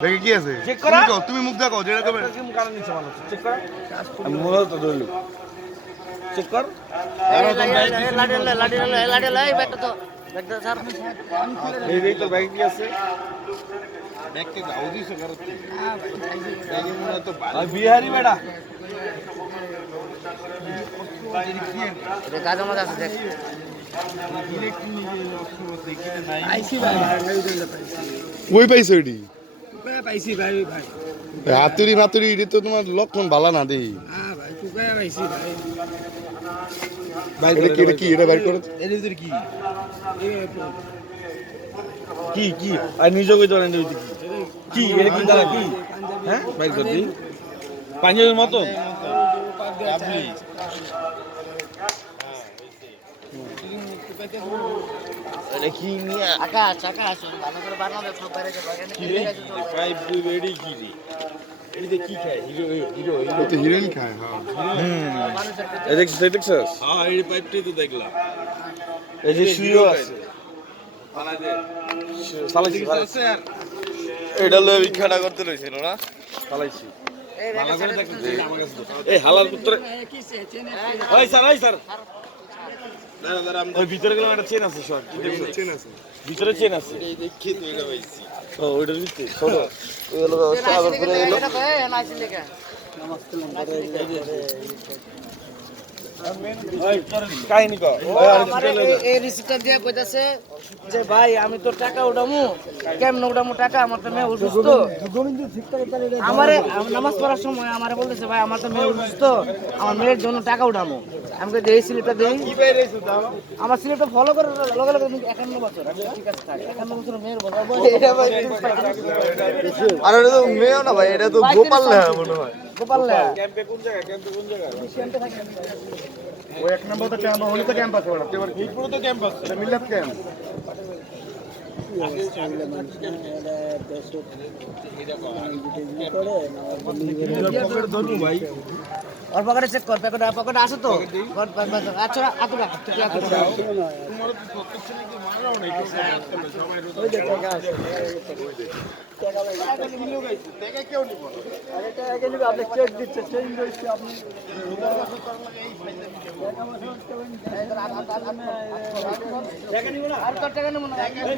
ব্যাগে কি আছে? চেক করা তুমি মুখ দেখাও যেটা করবে। কি কারণ নিচে মানুষ চেক করা আমি মনে তো ধরলি চেক কর লাডি ব্যাগটা তো ব্যাগটা স্যার এই তো ব্যাগ কি আছে ব্যাগকে গাও দিছে করতে ব্যাগে মনে তো আর বিহারি বেটা এটা কাজ আমাদের আছে দেখ ওই পাইছে ওইটি পাইছি ভাই ভাই হাতুড়ি মাতুড়ি এটা তো তোমার লক্ষণ ভালো না দেই হ্যাঁ ভাই কুকায় পাইছি ভাই এটা কি এটা বাইর করে এর ভিতরে কি কি কি আর নিজে কই ধরেন এই কি এটা কি দাঁড়া কি হ্যাঁ বাইর কর দি পাঞ্জাবের মতো আপনি এটা কি নিয়া আকাশ ভালো করে বানাবে সব বাইরে কি রে পাইপ দুই বেডি কি রে এটা কি খায় হিরো হিরো ও তো হিরোইন খায় হ্যাঁ এই দেখছস হ্যাঁ এই পাইপটাই তো দেখলাম এই যে শুইও আছে চালাইছি এটা লয়ে ভিক্ষাটা করতে লইছিল না চালাইছি ভালো করে দেখতে আমার কাছে এই হালাল পুত্র ওই স্যার ওই ভিতরে গেলাম একটা চেন আছে শর্ট কি দেখছো চেন আছে ভিতরে চেন আছে এই দেখি তো এটা পাইছি ও ওইটার ভিতরে ছোট ওই হলো সাগর করে এলো কাহিনী কর এই রিসিপ্টটা দিয়ে কইতাছে যে ভাই আমি তো টাকা উঠামু কেমন উঠামু টাকা আমার তো মেয়ে অসুস্থ আমারে নামাজ পড়ার সময় আমারে বলতেছে ভাই আমার তো মেয়ে অসুস্থ আমার মেয়ের জন্য টাকা উঠামু আমি কই এই স্লিপটা দেই আমার স্লিপটা ফলো করে লগে লগে 51 বছর ঠিক আছে থাক 51 বছর মেয়ের বড় এটা ভাই আর এটা তো মেয়েও না ভাই এটা তো গোপাল না মনে হয় গোপাল না ক্যাম্পে কোন জায়গা ক্যাম্পে থাকে ওই এক নম্বর তো ক্যাম্প হলি তো ক্যাম্প আছে ওটা এবার এই পুরো তো ক্যাম্প আছে এটা মিলাত ক্যাম্প ভাই और पकड़े चेक कर पकड़े आसो तो अच्छा आतुरा তোমার তো সত্য ছিল কি মারাও নাই তো সবাই রোজ ওই দেখো গাছ টাকা কেউ নিব আরে টাকা নিবে আপনি চেক দিচ্ছে চেঞ্জ হইছে আপনি টাকা নিব না আর তো টাকা নিব না কেন